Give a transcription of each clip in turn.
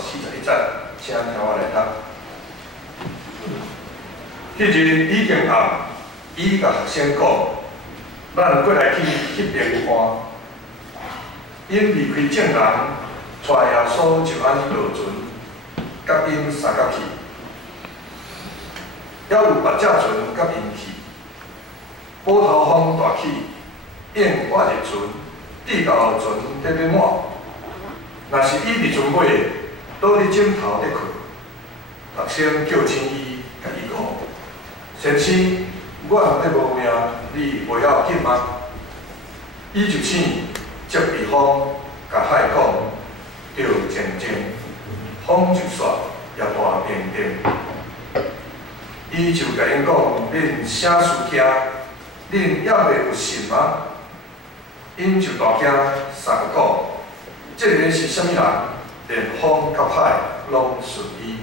41节，请听我来读。迄日已经暗，伊甲学生讲，咱过来去迄边看。因离开众人，带耶稣就安尼落船，甲因三角去。还有别只船甲因去。波头风大起，应我入船，直到船得要满。若是伊伫船尾，倒伫枕头咧困，学生叫醒伊，甲伊讲：先生，我若要无命，你袂要紧吗？伊就醒，接避风，甲海讲：着静静，风就煞，也大平平。伊就甲因讲：恁啥事惊？恁也袂有信吗？因就大惊，三个讲：这个是啥物人？连风甲海拢顺伊。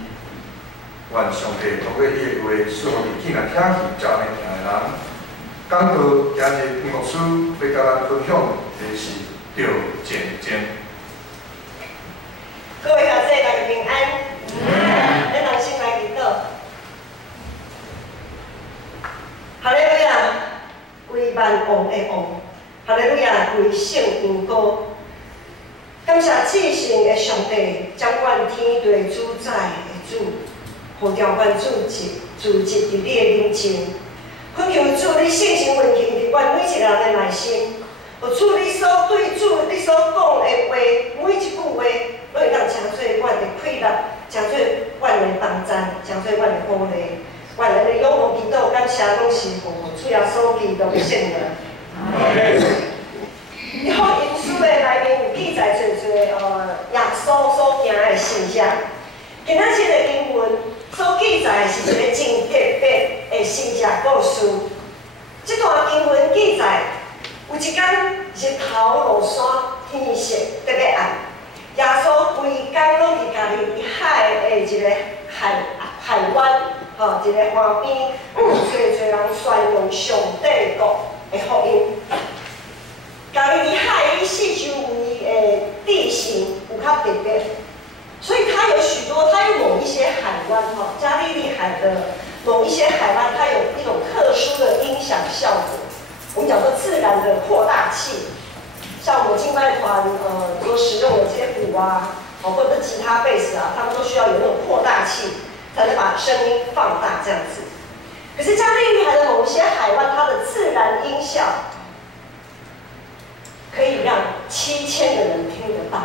愿上帝通过伊的话，使我们竟然听去，才会听的人。感谢今日牧师要甲咱分享的是着静静。各位学者，大家平安。咱同心来祈祷。哈利路亚，归万王的王。哈利路亚，归圣因果。感谢至圣的上帝，掌管天地主宰的主。呼召阮主席伫你的面前，恳求主你圣神运行伫阮每一个人的内心，有主你所对主你所讲的话，每一句话，拢会当成做阮的快乐，成做阮的帮赞，成做阮的鼓励。阮人的仰望祈祷，感谢拢是奉主耶稣基督的圣名。你好，因书的内面有记载侪耶稣所行的形象。今仔日的经文所记载是一个真特别的神迹故事。这段经文记载，有一天日头落山，天色特别暗，耶稣规天拢伫家己海的一个海湾，一个岸边，侪人宣扬上帝国的福音。家己伫海四周围的地形有较特别。所以它有许多，它有某一些海湾加利利海的某一些海湾，它有一种特殊的音响效果。我们讲说自然的扩大器，像我们敬拜团所使用的这些鼓啊，或者是吉他、贝斯啊，他们都需要有那种扩大器，才能把声音放大这样子。可是加利利海的某一些海湾，它的自然音效可以让7000个人听得到。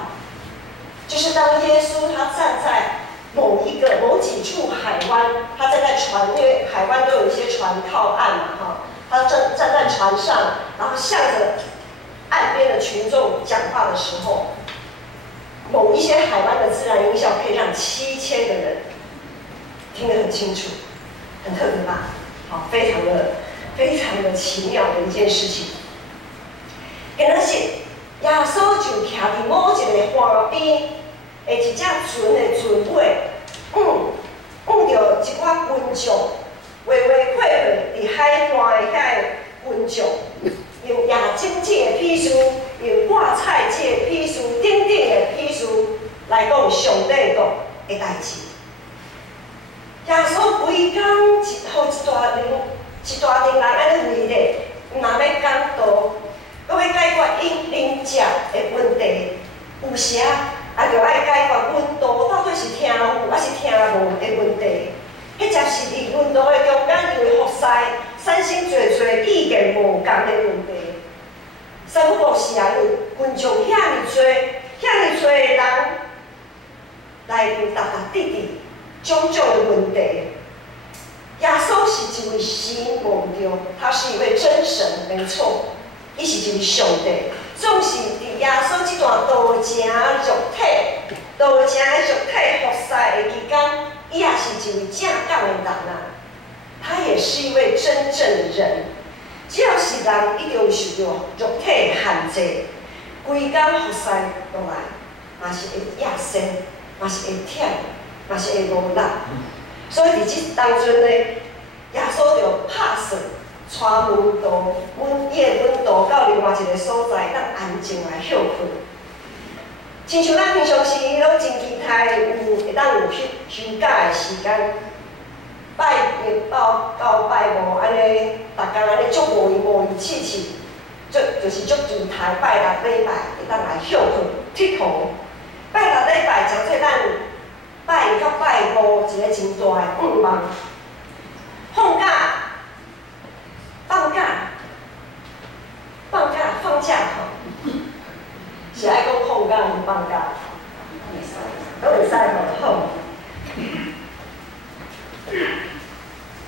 就是当耶稣他站在某几处海湾，他站在船，因为海湾都有一些船靠岸嘛，他站在船上，然后向着岸边的群众讲话的时候，某一些海湾的自然音效可以让7000个人听得很清楚，很特别吧？好，非常的奇妙的一件事情。今仔日耶稣就徛伫某一个岸边的一只船的船尾，着一寡群众，划划快伫海岸的遐群众，用夜景这个比喻，用挂菜这个比喻，等等的比喻来讲上帝国的代志。耶稣规天好一大群人安尼围咧，若要讲道。搁要解决因食的问题，有时也着爱解决温度到底是听有还是听无的问题。迄则是伫运动的中间，因为服侍产生侪意见无共的问题。三不五时啊，有群众遐尼多的人来答滴种种的问题。耶稣是一位神无对，他是一位真神，没错。伊是一位上帝，总是伫耶稣这段道成肉体服侍的期间，伊也是一位正港的人啊。他也是一位真正的人。只要是人，一定会受到肉体的限制，规天服侍落来，嘛是会野生，嘛是会忝，嘛是会无力。所以伫即当中呢，耶稣就拍算。带门徒，伊的门徒到另外一个所在，当安静来休困。亲像咱平常时拢真期待有会当有休假的时间，拜一到拜五安尼，逐工安尼足无义气气，就是足期待拜六礼拜会当来休去佚佗。拜六礼拜诚做咱拜一到拜五一个真大的愿望。放假，放假吼，是爱讲放假毋放假？都袂使吼，好。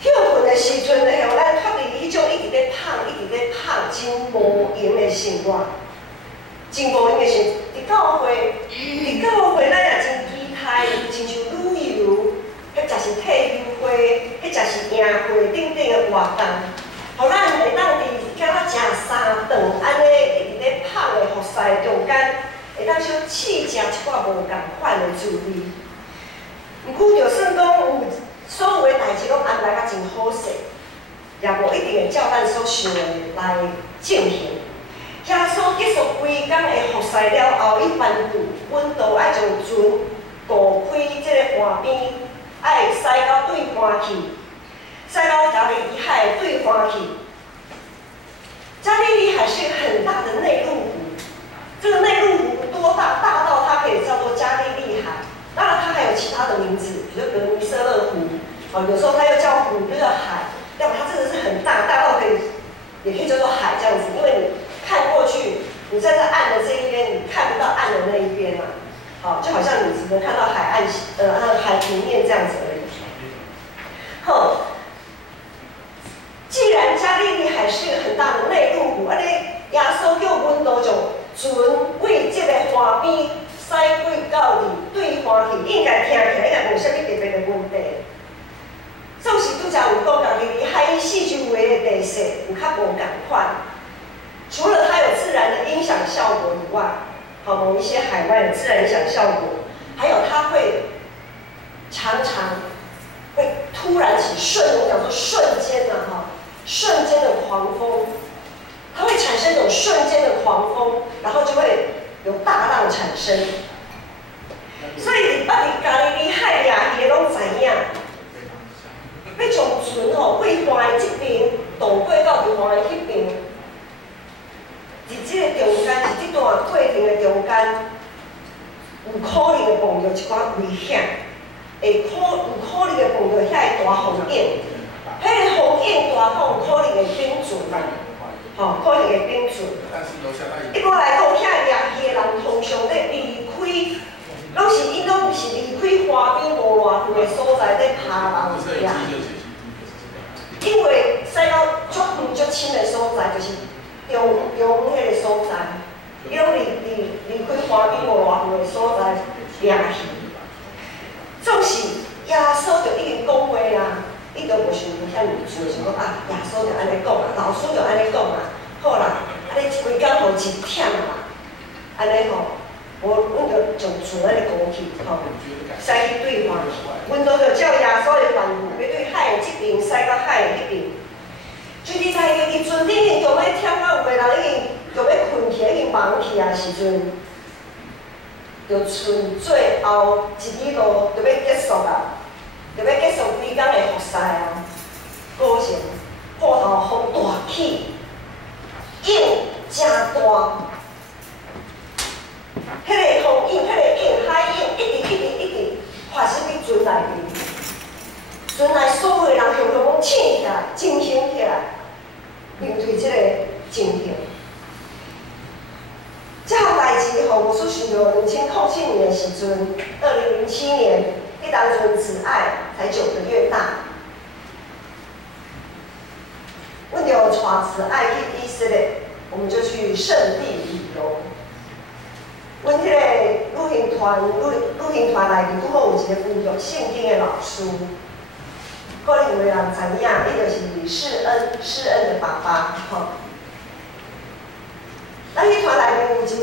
休困的时阵，会互咱脱离迄种一直咧胖、真无营的生活，真无营的生活。伫教会，咱也真期待，亲像旅游，迄才是退休会，迄才是营会等等的活动，互咱会当伫敢若食三顿安尼一直咧胖的服侍中间，会当小试食一寡无共款的滋味。毋过，就算讲有所有的代志拢安排甲真好势，也无一定会照咱所想的来进行。耶稣结束规工的服侍了后，伊吩咐阮都爱将船渡开即个岸边，爱驶到对岸去，驶到加利利海的对岸去。加利利海是很大的内陆湖，这个内陆湖多大？大到它可以叫做加利利海。当然，它还有其他的名字，比如格尼瑟勒湖，有时候它又叫虎勒海，要不它真的是很大，大到也可以叫做海这样子，因为你看过去，你站在岸的这一边，你看不到岸的那一边嘛，就好像你只能看到海平面这样子而已。既然加利利海是一个很大的内陆湖，耶稣叫阮都从船为这个岸边驶过到对岸去，应该听起来应该无啥物特别的问题。总是拄则有讲加利利海四周围的地势有较无共款，除了它有自然的音响效果以外，某一些海外的自然音响效果，还有它会常常会突然起我讲说瞬间瞬间的狂风，它会产生一种瞬间的狂风，然后就会有大浪产生。所以捌伫加利利海掠鱼的拢知影，要从船桂花的这边渡过到桂花的迄边，伫这个中间，是这段过程的中间，有可能会碰到一寡危险，有可能会碰到遐个大风影。迄个风影大到有可能会冰船啦，可能会冰船。一般来讲，遐掠鱼的人通常咧离开，拢是离开花边无偌远的所在咧爬人掠。因为驶到足远足深的所在，就是中迄个所在，伊拢离开花边无偌远的所在掠鱼。总是耶稣就已经讲话啦。伊都无想到遐尼久，想讲耶稣就安尼讲老师就安尼讲好啦，安尼规工互真忝啦，安尼阮就从船安尼过去驶去对岸去，阮都着照耶稣的吩咐，要对海的这边驶到海的迄边。就你知伫船顶已经要忝到有个人已经要困去，已经忙去的时阵，就船最后一里路就要结束啦。就要结束规工的服侍果然破头风大起，影真大，迄个风影，迄个影海影一直发生伫船内面，船内所有的人向拢醒起来，清醒起来，面对这个情形。这项代志，我所想到2007年的时阵，2007年。迄当阵子爱才9个月大，阮就带子爱去以色列，我们就去圣地旅游。阮迄个旅行团内面，拄好有一个辅导圣经的老师，可能有的人知影，伊就是世恩的爸爸，咱迄团内面有一位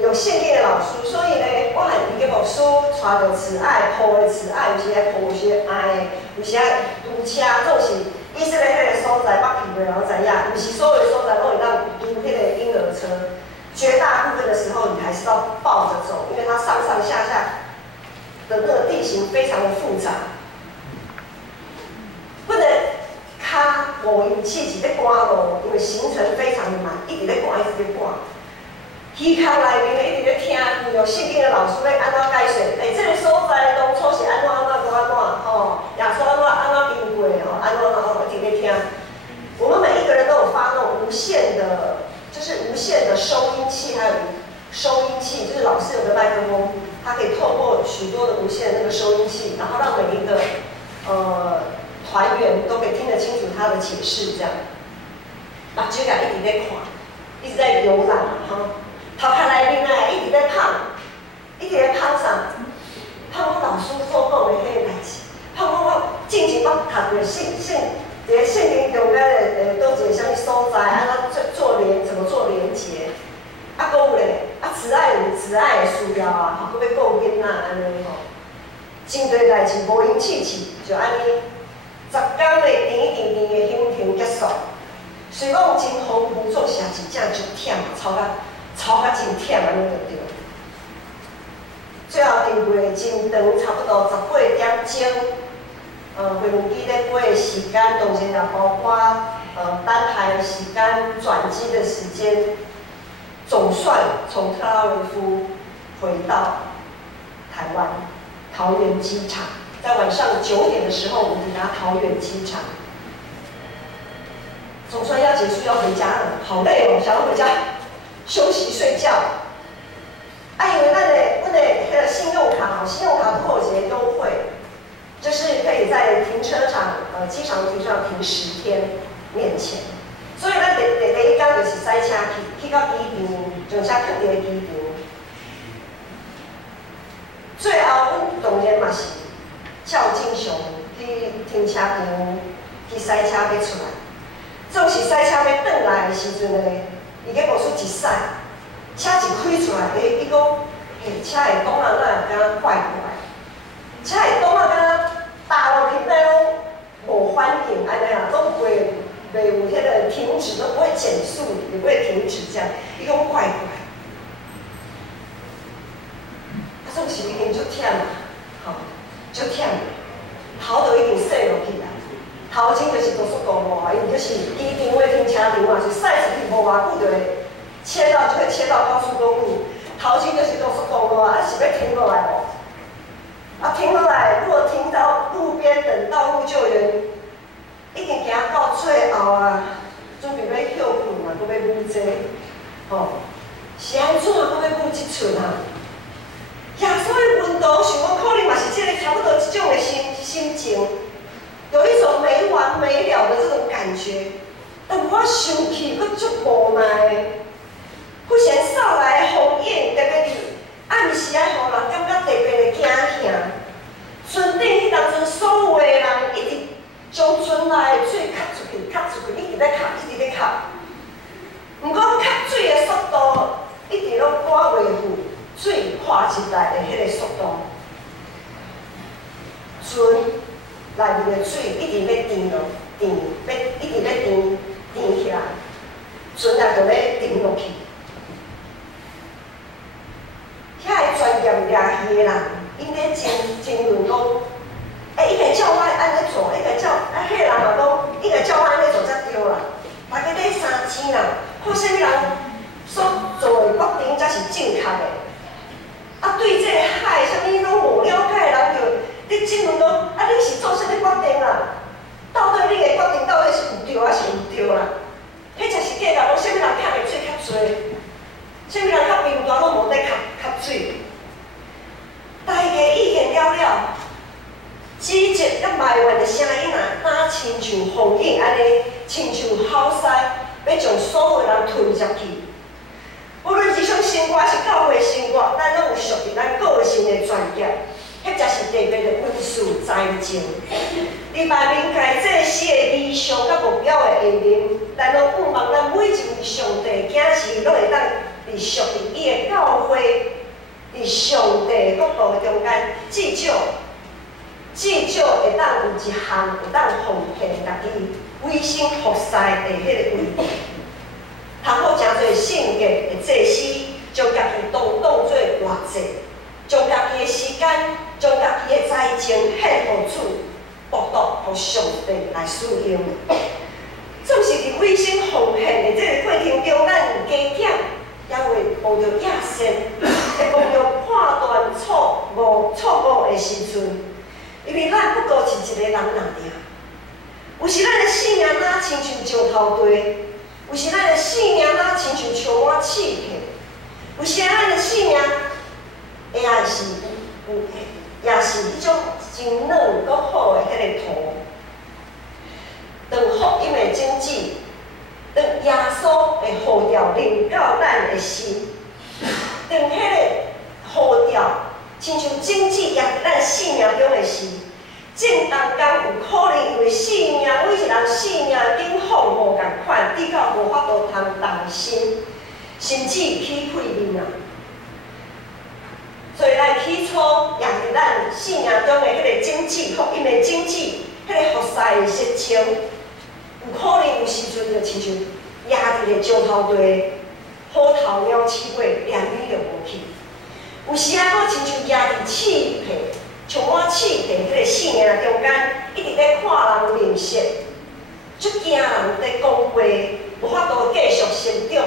有圣经的老师，所以呢，我和伊个牧师带着慈爱，抱的慈爱，有时爱抱，有时爱，有时爱堵车，总是以色列迄个所在，捌去过人知影，不是所有的所在拢会当堵迄个婴儿车，绝大部分的时候你还是要抱着走，因为它上上下下的那个地地形非常的复杂，不能卡无运气是咧赶路，因为行程非常的慢，一直咧赶，一直咧赶。鱼坑内面咧一直咧听有圣经的老师咧安怎解说，这个所在当初是安怎吼，耶稣安怎经过吼，安怎一直咧听。我们每一个人都有发那种无线的，就是无线的收音器，还有收音器，就是老师有个麦克风，它可以透过许多的无线那个收音器，然后让每一个团员都可以听得清楚他的解释，这样。目睭甲一直在看，一直在游览哈，头壳内面啊一直在胖，一直在胖啥？胖我老师所讲的迄个代志，胖我进前我读的圣经中间都一个啥物所在，安怎怎么做连结？啊，搁有咧，慈爱有慈爱的需要啊，吼，搁要顾囡仔安尼吼，真多代志无因试试，就安尼10天的甜的行程结束。虽讲真丰富，做啥真正就忝，操甲真忝安尼就对。最后订过真长，差不多18点钟。飞机咧飞的时间，当然也包括单台的时间、转机的时间。总算从特拉维夫回到台湾桃园机场，在晚上9点的时候，我们抵达桃园机场。总算要结束，要回家了，好累哦，想要回家休息睡觉。因为阮的迄个信用卡都有一个优惠，就是可以在停车场机场停车场停10天免钱。所以咱第一天就是塞车去到机场，将车放伫机场。最后，阮当然嘛是照正常去停车场去塞车要出来。总是塞车要转来的时阵呢，伊个无出一驶，车一开出来，伊讲，车的挡啊哪会敢怪怪？车的挡啊敢打落去咧拢无反应安尼啊，拢袂有迄个停止，都不会减速，也不会停止这样，伊讲怪怪。总是已经足忝啦，吼，足忝，头都已经洗落去啦。头前就是高速公路啊，因为就是机场的停车场嘛，是驶出去无偌久就会切到高速公路。头前就是高速公路啊，是要停落来无？停落来，如果停到路边等道路救援，已经行到最后啊，准备要休困啊，搁要舞这，是安怎搁要舞即寸啊？耶稣的温度，想讲可能嘛是即个差不多即种的心情。有一种没完没了的这种感觉，但我生气，我足无奈。忽然扫来的风影，特别是暗时啊，互人感觉特别的惊吓。船顶迄当阵，所有的人一直将船内的水吸出去，一直在吸。毋过吸水的速度一直拢赶袂赴水跨进来的迄个速度。船内面的水一直要沉落，一直要沉起来，船也就要沉落去。遐个专业掠鱼的人，因咧争论讲，应该照我安尼做，应该照迄个人嘛讲，应该照我安尼做才对啦。大家咧相争啦，看啥物人所做的决定才是正确的。对这个海，啥物拢无了解的人就。你争论讲，你是做啥物决定啦？到底你的决定到底是有对还是毋对啦？迄才是计较讲，啥物人吸的水较侪，啥物人较平淡拢无得吸水。大家意见了，指责甲埋怨的声音啊，若亲像风影安尼，亲像好驶，要将所有人吞入去。无论日常生活是教会生活，咱拢有属于咱个性的专业。迄才是特别的温馨在情。伫内面家这些的理想甲目标的下面，咱拢盼望咱每一位上帝囝儿拢会当伫属于伊的教会，伫上帝国度的中间，至少会当有一项会当奉献家己委身服侍的迄个位置，通好诚侪圣洁的祭司，将家己当做偌济。将家己的时间、将家己的财情献互主，独独互上帝来使用。总是伫委身奉献的这个过程中，咱家囝也会抱着野心，会抱着判断错误的时阵，因为咱不过是一个人尔尔。有时咱的性命哪亲像石头堆，有时咱的性命哪亲像树满刺皮，有时咱的性命也是迄种真软搁好的迄个土。当福音的种子，当耶稣的呼召临到咱的心，当迄个呼召亲像种子也伫咱生命中的时，正当间有可能因为生命，每一人生命境况无共款，比较无法度通动心，甚至起歹面啊。所以咱起初也伫咱生命中的迄个种子，福音的种子，迄个服侍的实情。有可能有时阵就亲像压伫个石头地，好头鸟试过，连雨就无去；有时啊，佫亲像压伫刺皮，充满刺皮迄个生命中间，一直咧看人面色，足惊人咧讲话，无法度继续成长，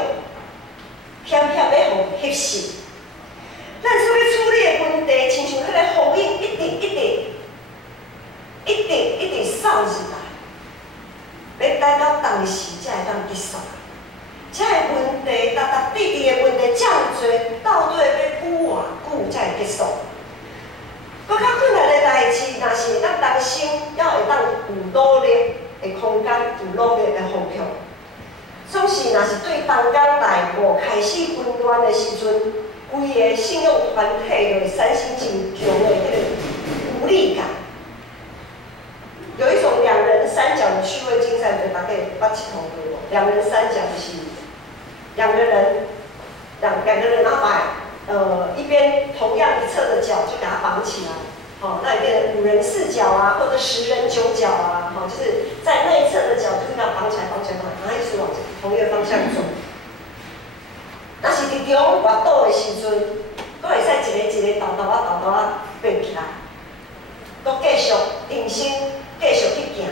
险要互翕死。咱所要处理的问题，亲像迄个风影，一直扫入来。要等到当时才会当结束。这个问题，直直直的问题这么多，到底要久偌久才会结束？搁较困难的代志，若是咱当心，也会当有努力的空间，有努力的方向。总是若是对当间内部开始混乱的时阵，规个信用团体就会产生真强的迄个无力感。有一种两人三角的趣味竞赛，大家捌佚佗过无？两人三角就是两个人，然后把一边同样一侧的脚就给它绑起来，那里变成5人4脚啊，或者10人9脚啊，就是在内侧的脚就是给它绑起来，然后一直往同一个方向走。若是伫中滑倒的时阵，佫会使一个豆豆啊爬起来，佫继续定心。继续去行，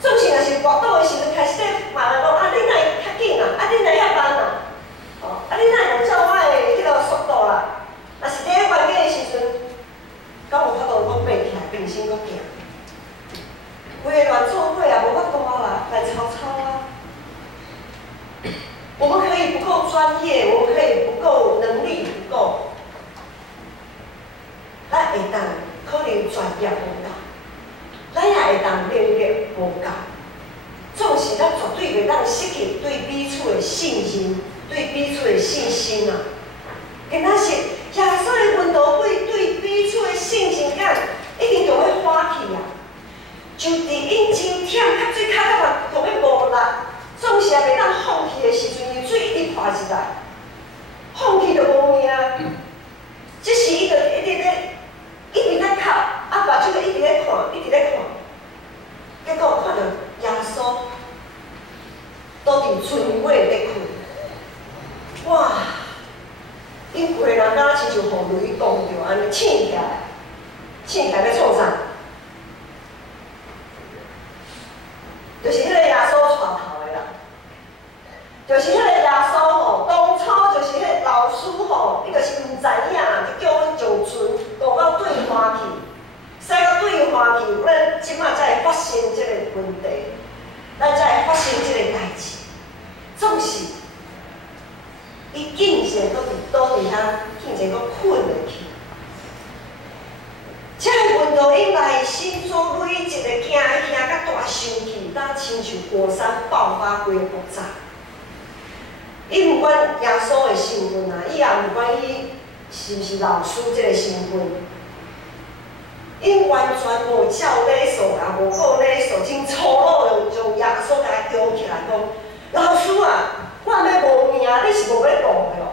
总是若是滑倒的时阵，开始咧骂人讲啊，你哪会较紧啊？你哪遐慢啊？你哪会照我的迄个速度啦？若是伫咧原地的时阵，敢有法度佫爬起来，并身佫行？规个乱做伙也无法度啦，来吵吵啊！我们可以不够专业，我们可以不够能力不够，咱会当可能专业无够。咱也会当能力无够，总是咱绝对袂当失去对彼此的信任，对彼此的信心啊！今仔日耶稣的门徒对彼此的信心感，一定就会欢喜啊！就伫因真忝，较水脚同要无力，总是也袂当放弃的时阵，伊水一直泼入来，放弃就无命。即时伊就一直咧哭，啊，把手就一直咧看，结果看到耶稣倒伫船尾咧困，哇！因规个人敢若亲像互雷讲着安尼醒起来要创啥？就是迄个耶稣带头的啦，就是迄个耶稣当初就是迄个老师伊就是毋知影，就叫阮上船渡到对岸去。驶到对岸去，咱即马才会发生即个问题，咱才会发生即个代志。总是，伊竟然倒伫遐，竟然佫困落去。这个运动因内心所累积的惊甲大生气，当亲像火山爆发规个爆炸。伊毋管耶稣的身份啊，伊也毋管伊是毋是老师即个身份。因完全无照礼数啊，无顾礼数，真粗鲁就将耶稣甲他摇起来讲：老师啊，阮要无命，你是无要讲的哦。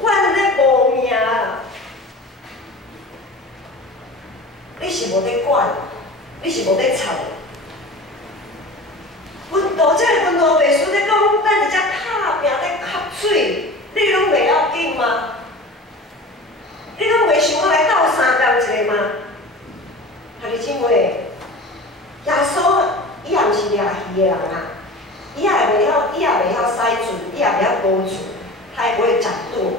阮咧无命啊，你是无咧管，你是无咧吵。阮道这个阮道袂输咧讲，咱伫遮打拼咧吸水，你拢袂要紧吗？的人啊，伊也袂晓使船，伊也袂晓高船，他也不会掌舵。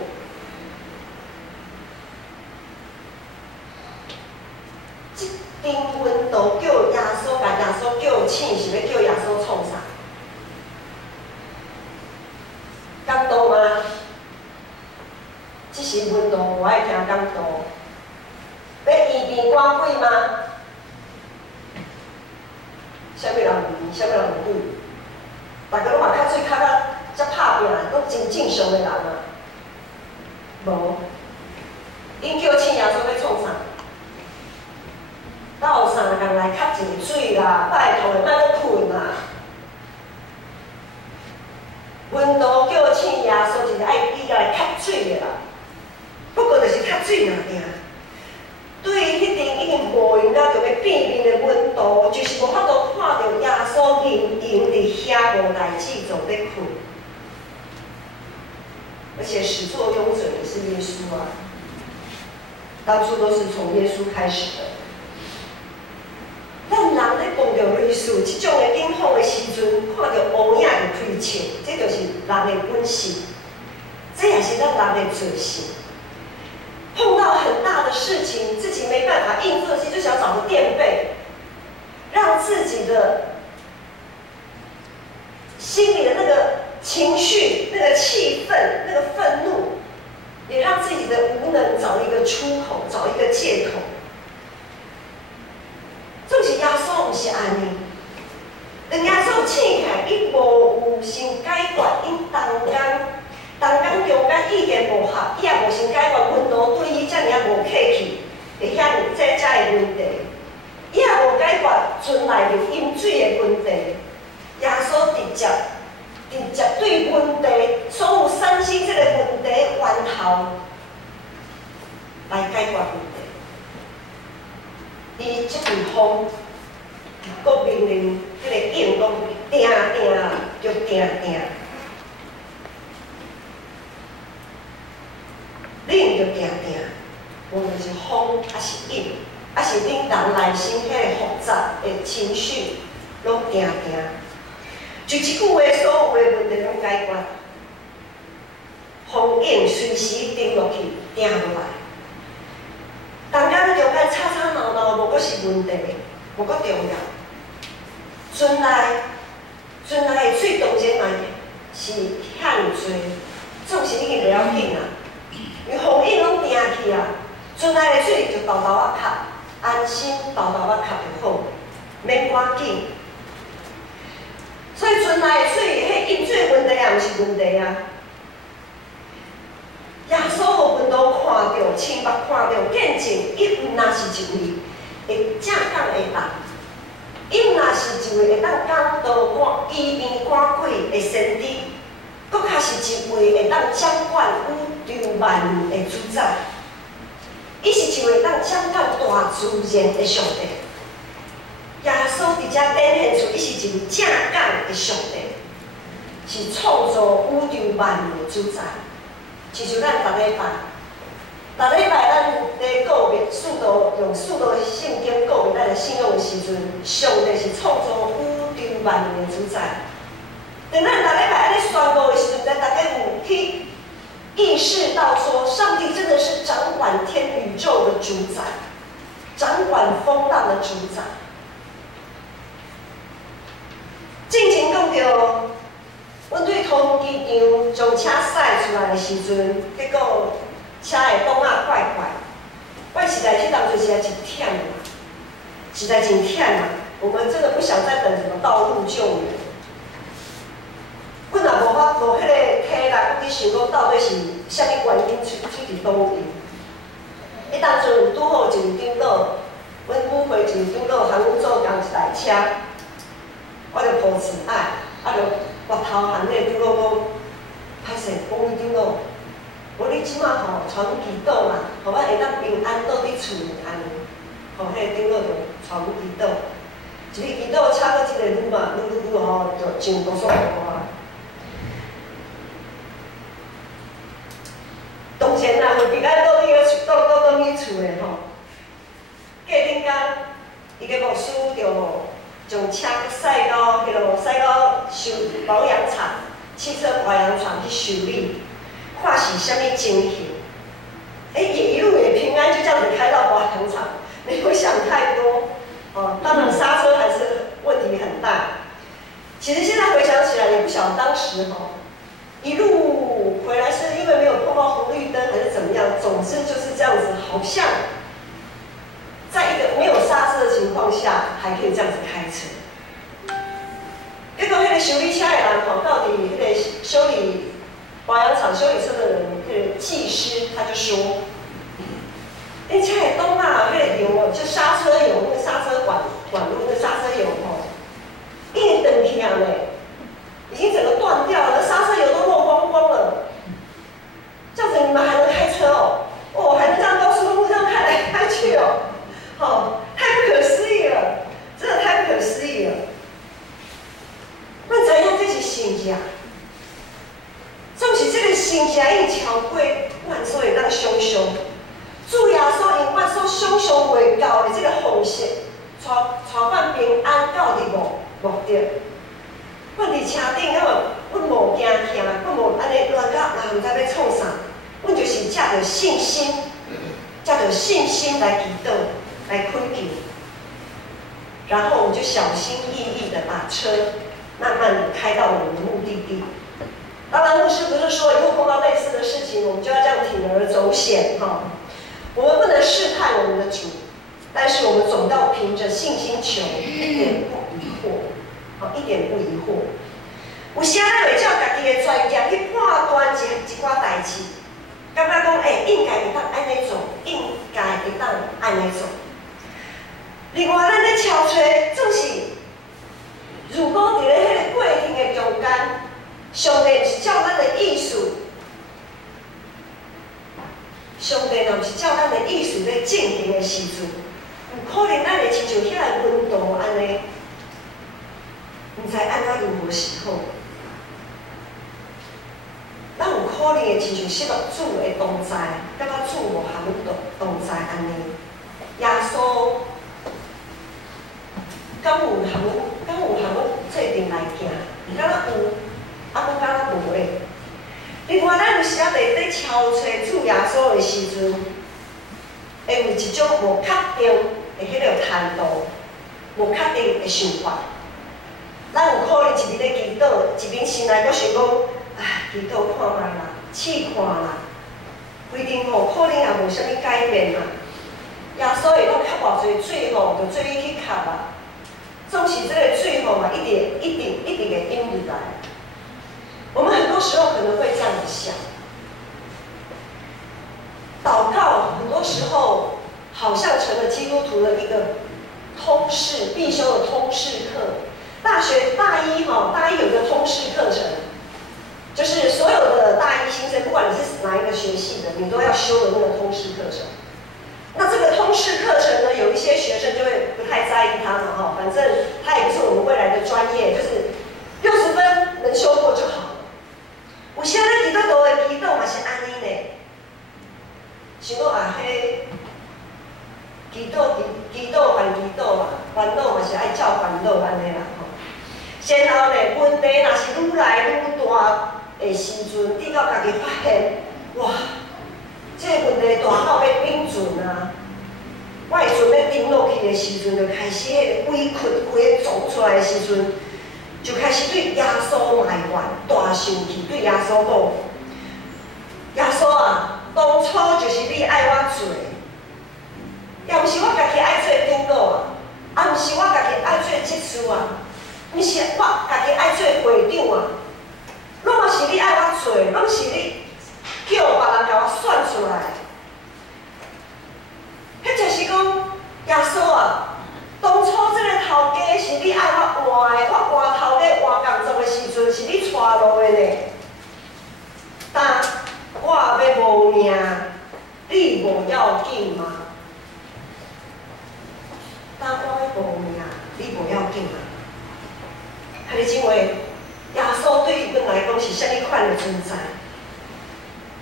这顶温度叫耶稣，甲耶稣叫醒，是要叫耶稣创啥？感动吗？这是温度，我爱听感动。要移变赶鬼吗？啥物人移？啥物人鬼？大家拢嘛较水较拍拼，拢真正常的人啊。无，因叫请耶稣要创啥？斗相共来吸一个水啦，拜托的，莫阁困啦。温度叫请耶稣，就是爱伊来吸水的啦。不过就是吸水尔尔。对迄阵已经无用到，就要变面的温度，就是无法度看到耶稣盈盈伫遐无代志做咧困。而且始作俑者也是耶稣啊，当初都是从耶稣开始的。咱人咧讲到类似即种的景况的时阵，看到乌影就开笑，这就是人的本性，这也是咱人的罪性。碰到很大的事情，自己没办法应付的时候，就想找个垫背，让自己的心里的那个情绪、那个气愤、那个愤怒，也让自己的无能找一个出口，找一个借口。总是耶稣不是安尼，当耶稣醒起来，伊无有先解决因同工中间意见无合，伊也无先解决温度对伊遮尔啊无客气，会遐尔这的问题，伊也无解决船内面饮水的问题。耶稣直接对问题所有产生这个问题源头来解决问题。伊即阵风，国命令迄个应讲定就定。冷就定，无论是风还是影，还是恁人内心迄个复杂的情绪，拢定。就即句话，所有的问题拢解决。风影随时定落去，定落来。大家咧中间吵闹，无阁是问题，无阁重要。船内的水当然嘛是遐济，总是已经袂要紧啦。因为风影拢定去啊，船内的水就豆仔吸，安心豆仔吸就好，免赶紧。所以船内的水，迄饮水问题也毋是问题啊。耶稣无温度看到，亲目看到，见证伊毋若是一位会正港的人，伊毋若是一位会当讲道医病赶鬼的先知。佫较是一位会当掌管宇宙万物的主宰，伊是一位当掌管大自然的上帝。耶稣伫遮展现出，伊是一位正港的上帝，是创造宇宙万物的主宰。亲像咱逐礼拜咱咧告别用数道的圣经告别咱的信仰的时阵，上帝是创造宇宙万物的主宰。等咱逐礼拜安尼宣告的时阵，咱大家有去意识到说，上帝真的是掌管天宇宙的主宰，掌管风浪的主宰。进前讲到，阮对桃园机场将车驶出来的时阵，结果车的档仔怪怪，我实在去当阵实在真忝啦，实在真忝啦。我们真的不想再等什么道路救援。阮也无迄个体力，去想讲到底是啥物原因出伫倒位。迄当阵有拄好一位长老，阮舞会一位长老，含阮做同一台车，我就抱慈爱，就越头含迄个长老讲，歹势，讲伊长老，无你即马吼传祈祷啦，互我会当平安倒伫厝里安尼，迄个长老就传祈祷，一日祈祷车到即个愈嘛愈吼，就上高速公路。当前啊，有平安倒去去厝的吼，过顶工，伊个牧师就将车驶到迄落驶保养厂、汽车保养厂去修理，看是什么情形。也一路也平安，就这样子开到保养厂，没有想太多。当然刹车还是问题很大。其实现在回想起来，也不晓得当时一路回来是因为没有碰到红绿灯还是怎么样，总之就是这样子，好像在一个没有刹车的情况下，还可以这样子开车。结果那个修理车的人到底那个修理保养厂修理车的人，那个技师他就说：“你车的洞啊，那个油就刹车油，那个刹车管路那刹车油已经断去啊嘞，已经整个断掉了，刹车油都漏光光了。这样子你们还能开车还能这样高速公路上开来开去太不可思议了，真的太不可思议了。那怎样这是新家？总是这个新家已经超过阮所会当想象，主耶稣因阮所想象袂到的这个方式，带阮平安到伫目的。阮伫车顶，阮无惊吓，阮无安尼乱到人毋知要创啥，阮就是借着信心，来祈祷，来恳求，然后我们就小心翼翼的把车慢慢的开到我们的目的地。当然，牧师不是说以后碰到类似的事情，我们就要这样铤而走险我们不能试探我们的主，但是我们总要凭着信心求，一点不疑惑，一点不疑惑。有时咱会照家己的专业去判断一寡代志，感觉讲应该会当安尼做，应该会当安尼做。另外，咱咧超找总是，如果伫咧迄个过程的中间，上帝是照咱的意思，上帝若是照咱的意思咧进行的时阵，有可能咱会亲像遐个温度安尼，毋知安怎如何是好。咱有可能会亲像失落主的同在，感觉主无含同在安尼。耶稣敢有含阮做阵来行？敢若有，敢若无诶。另外，咱有时仔咧超找主耶稣的时阵，会有一种无确定的迄个态度，无确定的想法。咱有可能一面咧祈祷，一面心内阁想讲，祈祷看卖啦，试看啦，规定可能也无啥物改变啦。耶稣会当吸偌济水就做伊去吸啊。总是这个水嘛，一定会涌入来。我们很多时候可能会这样子想，祷告很多时候好像成了基督徒的一个通识必修的通识课。大一有个通识课程，就是所有的大一新生，不管你是哪一个学系的，你都要修的那个通识课程。那这个通识课程呢，有一些学生就会不太在意它嘛反正它也不是我们未来的专业，就是60分能修过就好了。有些咧祈祷的祈祷嘛是安尼呢，想讲祈祷还祈祷啦，烦恼嘛是爱照烦恼安尼啦然后呢，问题若是愈来愈大的时阵，你到家己发现，哇，这个问题大到要冰船啊！我的船要沉落去的时阵，就开始迄个委屈规个走出来的时阵，就开始对耶稣埋怨、大生气，对耶稣讲：耶稣啊，当初就是你爱我做，也毋是我家己爱做领导啊，毋是我家己爱做技术啊。毋是我家己爱做会长啊，拢嘛是你爱我做，拢是你叫别人甲我选出来。迄就是讲，耶稣啊，当初这个头家是你爱我换的，我换头家换工作的时阵是你带路的呢。但我要无命，你无要紧吗？但我要无命，你无要紧吗？还是因为耶稣对伊本来讲是啥物款的存在？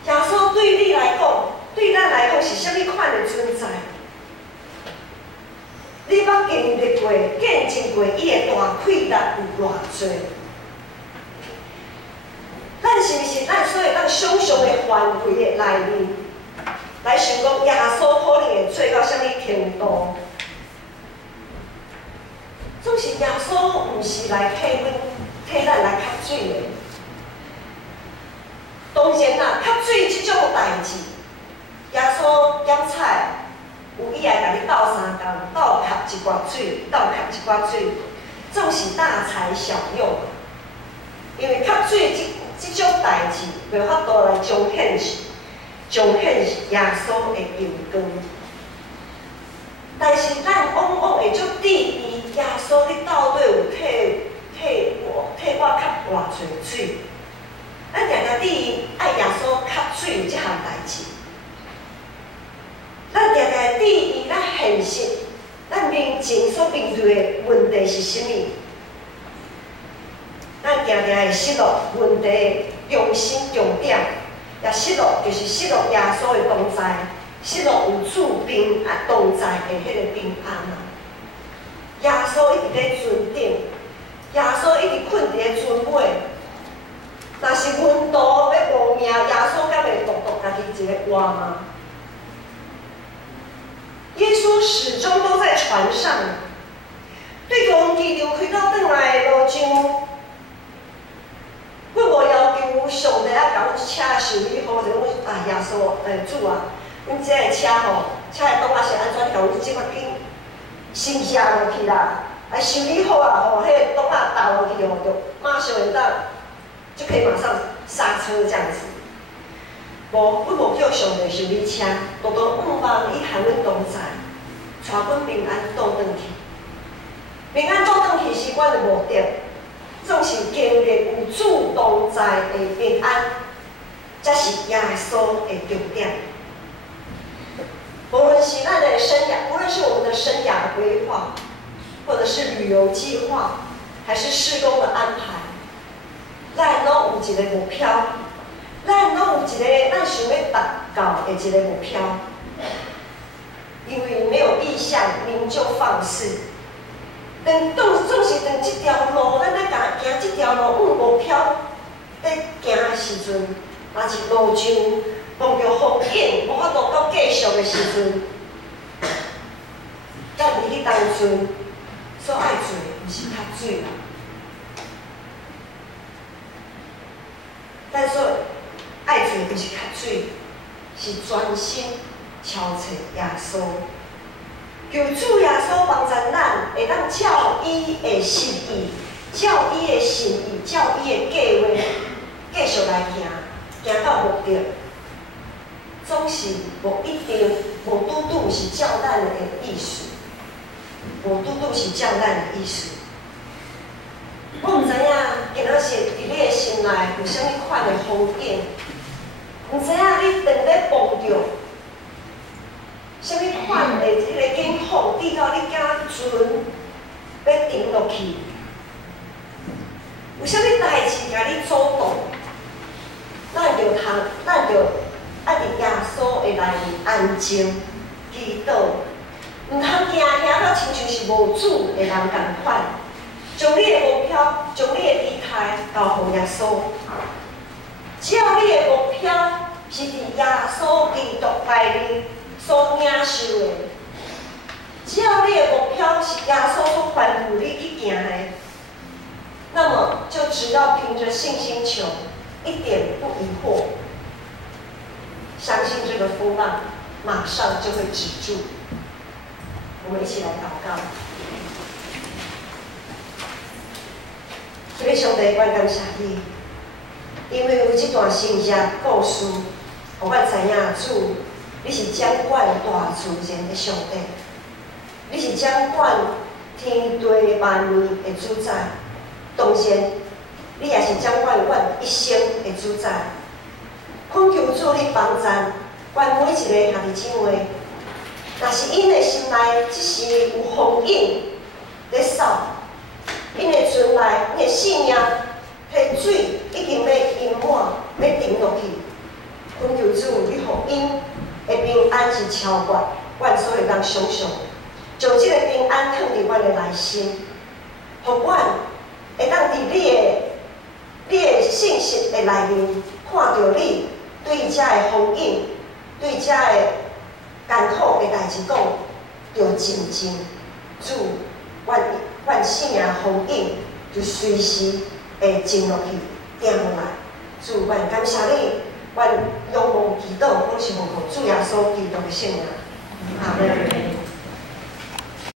耶稣对你来讲，对咱来讲是啥物款的存在？你捌经历过、见证过伊的大气力有偌济？咱是毋是咱所以咱想象的范围的内面，来想讲耶稣可能会做到什么程度？总是耶稣毋是来替咱来吸水的。当然啦，吸水即种代志，耶稣检菜有以来甲你斗3工，斗吸一寡水，斗吸一寡水，总是大材小用。因为吸水即种代志，袂法度来彰显耶稣的荣光。但是咱往往会足质疑耶稣，你到底有替我吸偌侪水？咱常常质疑爱耶稣吸水即项代志。咱常常质疑咱现实，咱面前所面对的问题是啥物？咱常常会失落问题的中心重点，也失落就是失落耶稣的同在，失落有主平安同在的迄个平安啊！耶稣一直在船顶，耶稣一直困伫咧船尾。若是温度要无命，耶稣敢会独家己一个活吗？耶稣始终都在船上，对同机场开到转来的路上。阮无要求上帝甲阮车修理好，就阮耶稣主啊，阮这个车吼，车的档仔是安怎调？阮即摆紧新车落去啦，修理好啊吼，迄个档仔倒落去吼，就马上会当就可以马上刹车这样子。无，阮无叫上帝修理车，多多毋望伊含阮同在，带阮平安倒转去。平安倒转去是阮的目的。总是经历有主同在的平安，才是耶稣的重点。无论是咱的生涯，无论是我们的生涯规划，或者是旅游计划，还是施工的安排，咱拢有一个目标，咱拢有一个咱想要达到的一个目标。因为没有意向，民就放肆。总是当即条路，咱咧行即条路有目标，咧行的时阵，若是路上碰到风景，无法度到继续的时阵，咱伫迄当阵所爱做的，毋是吸水啦。咱所爱做的，毋是吸水，是专心超找耶稣。求主耶稣帮助咱，会当照伊的心意，照伊的心意，照伊的计划，继续来行到目的。总是无一定，无拄拄是照咱的意思，无拄拄是照咱的意思。我毋知影今仔日伫你的心内有啥物款的风景，毋知影你当咧碰着。啥物款的迄个境况，滴到你敢船要停落去？有啥物代志甲你阻挡？咱着爱伫耶稣的内面安静祈祷，毋通行到亲像是无主的人共款，将你的目标，将你的姿态交予耶稣。只要你的目标是伫耶稣基督内面所领受的，只要你的目标是耶稣所吩咐你去行的，那么就只要凭着信心求，一点不疑惑，相信这个风浪马上就会止住。我们一起来祷告。所以上帝，我感谢你，因为有这段圣经故事，互我知影主。你是掌管大自然的上帝，你是掌管天地万物的主宰。当然，你也是掌管阮一生的主宰。恳求主你帮助，阮每一个兄弟姊妹，若是因的心内即时有风景咧扫，因的船内，因的性命，迄水已经要淹满，要停落去。恳求主你互因的平安是超越阮所会当想象，将即个平安放伫阮的内心，互阮会当伫你的信息的内面看到你对遮的风景、对遮的艰苦的代志讲，着静静，主，阮生命风景就随时会静落去、定落来。主，阮感谢你，阮仰望祈祷，拢是奉靠主耶稣基督的圣名。阿门。